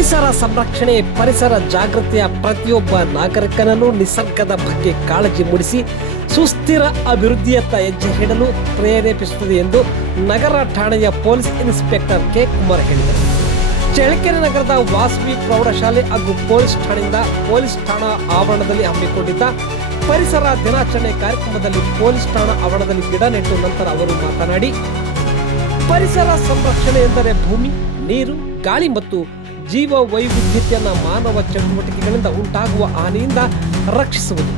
ಪರಿಸರ ಸಂರಕ್ಷಣೆ, ಪರಿಸರ ಜಾಗೃತಿಯ ಪ್ರತಿಯೊಬ್ಬ ನಾಗರಿಕನನ್ನು ನಿಸರ್ಗದ ಬಗ್ಗೆ ಕಾಳಜಿ ಮೂಡಿಸಿ ಸುಸ್ಥಿರ ಅಭಿವೃದ್ಧಿಯತ್ತ ಹೆಜ್ಜೆ ಇಡಲು ಪ್ರೇರೇಪಿಸುತ್ತದೆ ಎಂದು ನಗರ ಠಾಣೆಯ ಪೊಲೀಸ್ ಇನ್ಸ್ಪೆಕ್ಟರ್ ಕೆ ಕುಮಾರ್ ಹೇಳಿದರು. ಚಳ್ಳಕೆರೆ ನಗರದ ವಾಸವಿ ಪ್ರೌಢಶಾಲೆ ಹಾಗೂ ಪೊಲೀಸ್ ಠಾಣೆಯಿಂದ ಪೊಲೀಸ್ ಠಾಣಾ ಆವರಣದಲ್ಲಿ ಹಮ್ಮಿಕೊಂಡಿದ್ದ ಪರಿಸರ ದಿನಾಚರಣೆ ಕಾರ್ಯಕ್ರಮದಲ್ಲಿ ಪೊಲೀಸ್ ಠಾಣಾ ಆವರಣದಲ್ಲಿ ಗಿಡ ನೆಟ್ಟು ನಂತರ ಅವರು ಮಾತನಾಡಿ, ಪರಿಸರ ಸಂರಕ್ಷಣೆ ಎಂದರೆ ಭೂಮಿ, ನೀರು, ಗಾಳಿ ಮತ್ತು ಜೀವ ವೈವಿಧ್ಯತೆಯನ್ನು ಮಾನವ ಚಟುವಟಿಕೆಗಳಿಂದ ಉಂಟಾಗುವ ಹಾನಿಯಿಂದ ರಕ್ಷಿಸುವುದು.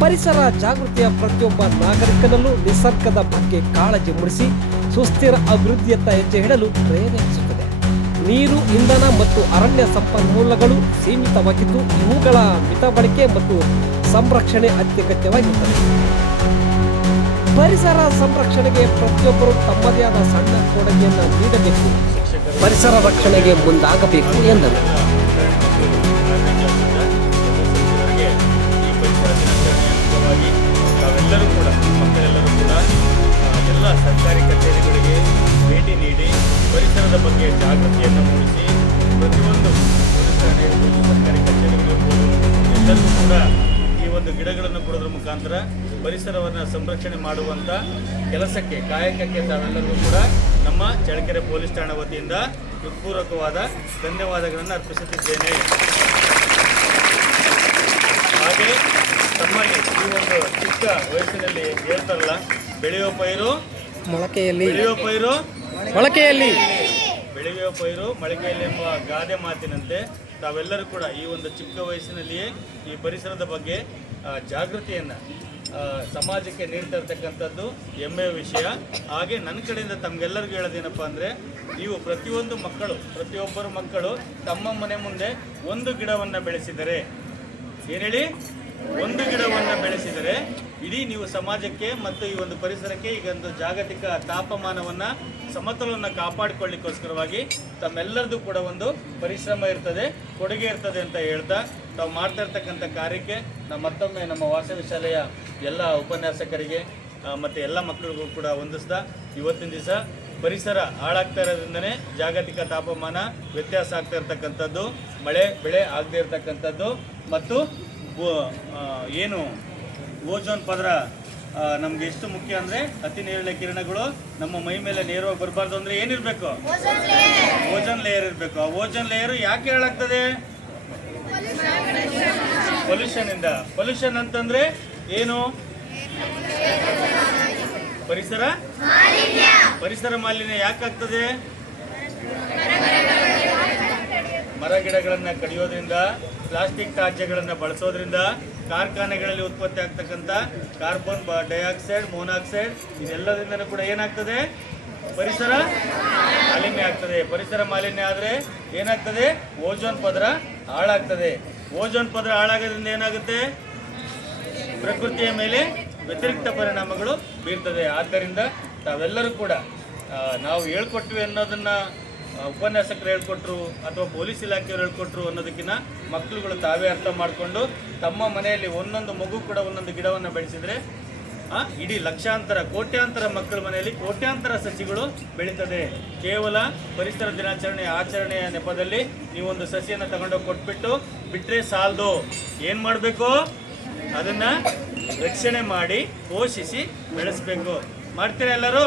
ಪರಿಸರ ಜಾಗೃತಿಯ ಪ್ರತಿಯೊಬ್ಬ ನಾಗರಿಕನಲ್ಲೂ ನಿಸರ್ಗದ ಬಗ್ಗೆ ಕಾಳಜಿ ಮೂಡಿಸಿ ಸುಸ್ಥಿರ ಅಭಿವೃದ್ಧಿಯತ್ತ ಹೆಜ್ಜೆ ಇಡಲು ಪ್ರೇರೇಪಿಸುತ್ತದೆ. ನೀರು, ಇಂಧನ ಮತ್ತು ಅರಣ್ಯ ಸಂಪನ್ಮೂಲಗಳು ಸೀಮಿತವಾಗಿದ್ದು ಇವುಗಳ ಮಿತ ಬಳಕೆ ಮತ್ತು ಸಂರಕ್ಷಣೆ ಅತ್ಯಗತ್ಯವಾಗಿರುತ್ತದೆ. ಪರಿಸರ ಸಂರಕ್ಷಣೆಗೆ ಪ್ರತಿಯೊಬ್ಬರು ತಮ್ಮದೇ ಆದ ಸಣ್ಣ ಕೊಡುಗೆಯನ್ನು ನೀಡಬೇಕು, ಪರಿಸರ ರಕ್ಷಣೆಗೆ ಮುಂದಾಗಬೇಕು ಎಂದರು. ನಾವೆಲ್ಲರೂ ಕೂಡ ಮಕ್ಕಳೆಲ್ಲರೂ ಕೂಡ ಎಲ್ಲ ಸರ್ಕಾರಿ ಕಚೇರಿಗಳಿಗೆ ಭೇಟಿ ನೀಡಿ ಪರಿಸರದ ಬಗ್ಗೆ ಜಾಗೃತಿಯನ್ನು ಮೂಡಿಸಿ ಪ್ರತಿಯೊಂದು ಪೊಲೀಸ್ ಠಾಣೆ ಇರ್ಬೋದು, ಸರ್ಕಾರಿ ಕಚೇರಿಗಳಿರ್ಬೋದು, ಎಲ್ಲರಿಗೂ ಕೂಡ ಈ ಒಂದು ಗಿಡಗಳನ್ನು ಕೊಡೋದ್ರ ಮುಖಾಂತರ ಪರಿಸರವನ್ನು ಸಂರಕ್ಷಣೆ ಮಾಡುವಂಥ ಕೆಲಸಕ್ಕೆ, ಕಾಯಕಕ್ಕೆ ತಾವೆಲ್ಲರಿಗೂ ಕೂಡ ನಮ್ಮ ಚಳ್ಳಕೆರೆ ಪೊಲೀಸ್ ಠಾಣಾ ವತಿಯಿಂದ ಹೃತ್ಪೂರ್ವಕವಾದ ಧನ್ಯವಾದಗಳನ್ನು ಅರ್ಪಿಸುತ್ತಿದ್ದೇನೆ. ಹಾಗೆ ತಮ್ಮಲ್ಲಿ ಈ ಒಂದು ಚಿಕ್ಕ ವಯಸ್ಸಿನಲ್ಲಿ ಹೇಳ್ತಾರಲ್ಲ, ಬೆಳೆಯುವ ಪೈರು ಮೊಳಕೆಯಲ್ಲಿ, ಬೆಳೆಯುವ ಪೈರು ಮೊಳಕೆಯಲ್ಲಿ, ಬೆಳೆಯುವ ಪೈರು ಮೊಳಕೆಯಲ್ಲಿ ಎಂಬ ಗಾದೆ ಮಾತಿನಂತೆ ತಾವೆಲ್ಲರೂ ಕೂಡ ಈ ಒಂದು ಚಿಕ್ಕ ವಯಸ್ಸಿನಲ್ಲಿಯೇ ಈ ಪರಿಸರದ ಬಗ್ಗೆ ಜಾಗೃತಿಯನ್ನು ಸಮಾಜಕ್ಕೆ ನೀಡ್ತಾ ಇರ್ತಕ್ಕಂಥದ್ದು ಹೆಮ್ಮೆಯ ವಿಷಯ. ಹಾಗೆ ನನ್ನ ಕಡೆಯಿಂದ ತಮಗೆಲ್ಲರಿಗೂ ಹೇಳೋದೇನಪ್ಪ ಅಂದರೆ, ನೀವು ಪ್ರತಿಯೊಬ್ಬರು ಮಕ್ಕಳು ತಮ್ಮ ಮನೆ ಮುಂದೆ ಒಂದು ಗಿಡವನ್ನು ಬೆಳೆಸಿದರೆ, ಏನು ಹೇಳಿ, ಒಂದು ಗಿಡವನ್ನು ಬೆಳೆಸಿದರೆ ಇಡೀ ನೀವು ಸಮಾಜಕ್ಕೆ ಮತ್ತು ಈ ಒಂದು ಪರಿಸರಕ್ಕೆ ಈಗ ಒಂದು ಜಾಗತಿಕ ತಾಪಮಾನವನ್ನು, ಸಮತೋಲನವನ್ನು ಕಾಪಾಡಿಕೊಳ್ಳಿಕ್ಕೋಸ್ಕರವಾಗಿ ತಮ್ಮೆಲ್ಲರದು ಕೂಡ ಒಂದು ಪರಿಶ್ರಮ ಇರ್ತದೆ, ಕೊಡುಗೆ ಇರ್ತದೆ ಅಂತ ಹೇಳ್ತಾ ತಾವು ಮಾಡ್ತಾ ಇರ್ತಕ್ಕಂಥ ಕಾರ್ಯಕ್ಕೆ ಮತ್ತೊಮ್ಮೆ ನಮ್ಮ ವಾಸವಿ ಶಾಲೆಯ ಎಲ್ಲ ಉಪನ್ಯಾಸಕರಿಗೆ ಮತ್ತು ಎಲ್ಲ ಮಕ್ಕಳಿಗೂ ಕೂಡ ವಂದಿಸ್ತಾ, ಇವತ್ತಿನ ದಿವಸ ಪರಿಸರ ಹಾಳಾಗ್ತಾ ಇರೋದ್ರಿಂದನೇ ಜಾಗತಿಕ ತಾಪಮಾನ ವ್ಯತ್ಯಾಸ ಆಗ್ತಾ ಇರ್ತಕ್ಕಂಥದ್ದು, ಮಳೆ ಬೆಳೆ ಆಗದೇ ಇರತಕ್ಕಂಥದ್ದು ಮತ್ತು ಏನು ಓಜೋನ್ ಪದರ ನಮ್ಗೆ ಎಷ್ಟು ಮುಖ್ಯ ಅಂದರೆ, ಅತಿ ನೇರಳೆ ಕಿರಣಗಳು ನಮ್ಮ ಮೈ ಮೇಲೆ ನೇರವಾಗಿ ಬರಬಾರ್ದು ಅಂದರೆ ಏನಿರಬೇಕು, ಓಜೋನ್ ಲೇಯರ್ ಇರಬೇಕು. ಆ ಓಜೋನ್ ಲೇಯರ್ ಯಾಕೆ ಹಾಳಾಗ್ತದೆ? ಪೊಲ್ಯೂಷನ್ ಇಂದ. ಪೊಲ್ಯೂಷನ್ ಅಂತಂದ್ರೆ ಏನು? ಪರಿಸರ ಮಾಲಿನ್ಯ ಯಾಕಾಗ್ತದೆ? ಮರ ಗಿಡಗಳನ್ನು ಕಡಿಯೋದ್ರಿಂದ, ಪ್ಲಾಸ್ಟಿಕ್ ತ್ಯಾಜ್ಯಗಳನ್ನು ಬಳಸೋದ್ರಿಂದ, ಕಾರ್ಖಾನೆಗಳಲ್ಲಿ ಉತ್ಪತ್ತಿ ಆಗ್ತಕ್ಕಂಥ ಕಾರ್ಬನ್ ಡೈಆಕ್ಸೈಡ್, ಮೊನಾಕ್ಸೈಡ್ ಇದೆಲ್ಲದಿಂದನೂ ಕೂಡ ಏನಾಗ್ತದೆ? ಪರಿಸರ ಮಾಲಿನ್ಯ ಆಗ್ತದೆ. ಪರಿಸರ ಮಾಲಿನ್ಯ ಆದರೆ ಏನಾಗ್ತದೆ? ಓಜೋನ್ ಪದರ ಹಾಳಾಗ್ತದೆ. ಓಜೋನ್ ಪದರ ಹಾಳಾಗೋದ್ರಿಂದ ಏನಾಗುತ್ತೆ? ಪ್ರಕೃತಿಯ ಮೇಲೆ ವ್ಯತಿರಿಕ್ತ ಪರಿಣಾಮಗಳು ಬೀರ್ತದೆ. ಆದ್ದರಿಂದ ತಾವೆಲ್ಲರೂ ಕೂಡ ನಾವು ಹೇಳ್ಕೊಟ್ವಿ ಅನ್ನೋದನ್ನು ಉಪನ್ಯಾಸಕರು ಹೇಳ್ಕೊಟ್ರು ಅಥವಾ ಪೊಲೀಸ್ ಇಲಾಖೆಯವರು ಹೇಳ್ಕೊಟ್ರು ಅನ್ನೋದಕ್ಕಿಂತ ಮಕ್ಕಳುಗಳು ತಾವೇ ಅರ್ಥ ಮಾಡಿಕೊಂಡು ತಮ್ಮ ಮನೆಯಲ್ಲಿ ಒಂದೊಂದು ಮಗು ಕೂಡ ಒಂದೊಂದು ಗಿಡವನ್ನು ಬೆಳೆಸಿದರೆ ಇಡೀ ಲಕ್ಷಾಂತರ, ಕೋಟ್ಯಾಂತರ ಮಕ್ಕಳ ಮನೆಯಲ್ಲಿ ಕೋಟ್ಯಾಂತರ ಸಸಿಗಳು ಬೆಳೀತದೆ. ಕೇವಲ ಪರಿಸರ ದಿನಾಚರಣೆ ಆಚರಣೆಯ ನೆಪದಲ್ಲಿ ನೀವೊಂದು ಸಸಿಯನ್ನು ತಗೊಂಡೋಗಿ ಕೊಟ್ಬಿಟ್ಟು ಬಿಟ್ಟರೆ ಸಾಲದು. ಏನು ಮಾಡಬೇಕು? ಅದನ್ನು ರಕ್ಷಣೆ ಮಾಡಿ ಪೋಷಿಸಿ ಬೆಳೆಸಬೇಕು. ಮಾಡ್ತೀರಾ ಎಲ್ಲರೂ?